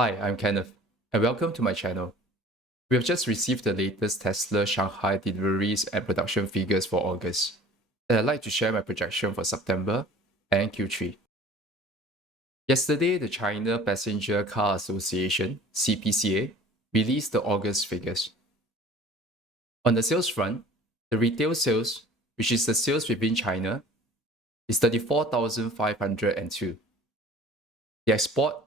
Hi, I'm Kenneth, and welcome to my channel. We have just received the latest Tesla Shanghai deliveries and production figures for August, and I'd like to share my projection for September and Q3. Yesterday, the China Passenger Car Association, CPCA, released the August figures. On the sales front, the retail sales, which is the sales within China, is 34,502. The export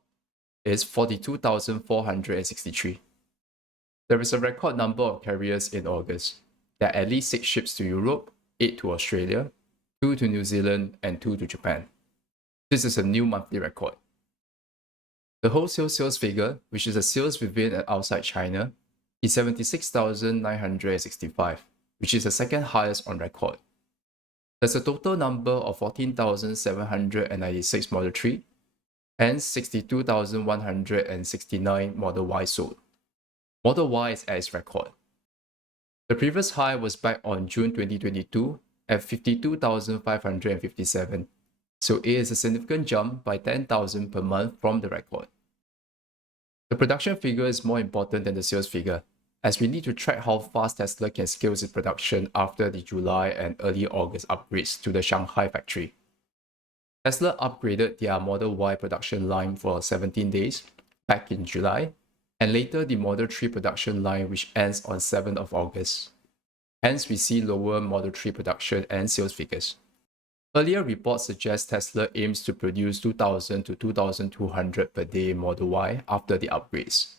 is 42,463. There is a record number of carriers in August. There are at least 6 ships to Europe, 8 to Australia, 2 to New Zealand, and 2 to Japan. This is a new monthly record. The wholesale sales figure, which is the sales within and outside China, is 76,965, which is the second highest on record. There's a total number of 14,796 Model 3 and 62,169 Model Y sold. Model Y is at its record. The previous high was back on June 2022 at 52,557, so it is a significant jump by 10,000 per month from the record. The production figure is more important than the sales figure, as we need to track how fast Tesla can scale its production after the July and early August upgrades to the Shanghai factory. Tesla upgraded their Model Y production line for 17 days back in July, and later the Model 3 production line, which ends on 7th of August. Hence, we see lower Model 3 production and sales figures. Earlier reports suggest Tesla aims to produce 2,000 to 2,200 per day Model Y after the upgrades.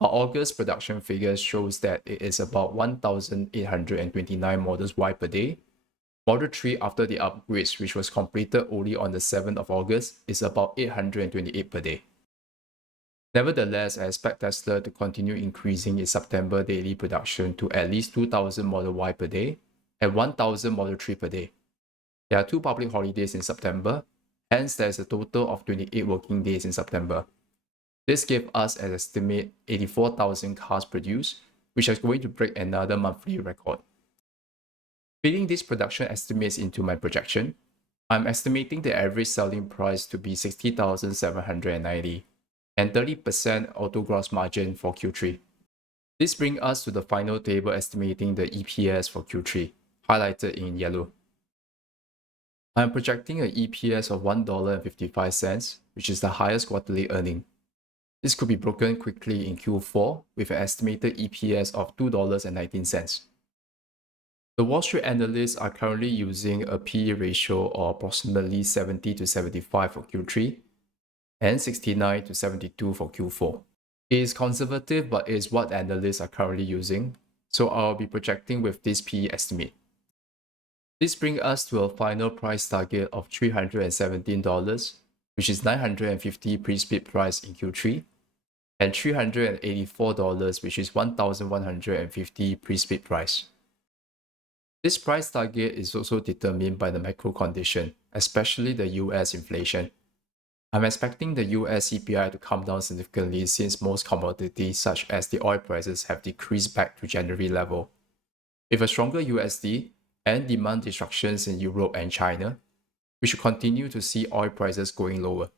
Our August production figures shows that it is about 1,829 Models Y per day. Model 3 after the upgrades, which was completed only on the 7th of August, is about 828 per day. Nevertheless, I expect Tesla to continue increasing its September daily production to at least 2,000 Model Y per day and 1,000 Model 3 per day. There are 2 public holidays in September, hence there is a total of 28 working days in September. This gave us an estimate 84,000 cars produced, which is going to break another monthly record. Feeding these production estimates into my projection, I'm estimating the average selling price to be 60,790 and 30% auto gross margin for Q3. This brings us to the final table estimating the EPS for Q3, highlighted in yellow. I'm projecting an EPS of $1.55, which is the highest quarterly earning. This could be broken quickly in Q4 with an estimated EPS of $2.19. The Wall Street analysts are currently using a PE ratio of approximately 70 to 75 for Q3 and 69 to 72 for Q4. It is conservative, but it is what analysts are currently using, so I'll be projecting with this PE estimate. This brings us to a final price target of $317, which is $950 pre-split price in Q3, and $384, which is $1,150 pre-split price. This price target is also determined by the macro condition, especially the US inflation. I'm expecting the US CPI to come down significantly since most commodities such as the oil prices have decreased back to January level. With a stronger USD and demand destructions in Europe and China, we should continue to see oil prices going lower.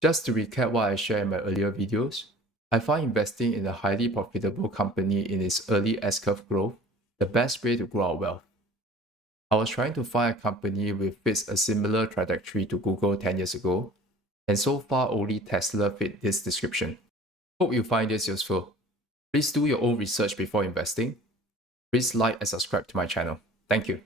Just to recap what I shared in my earlier videos, I find investing in a highly profitable company in its early S-curve growth the best way to grow our wealth. I was trying to find a company which fits a similar trajectory to Google 10 years ago, and so far only Tesla fit this description. Hope you find this useful. Please do your own research before investing. Please like and subscribe to my channel. Thank you.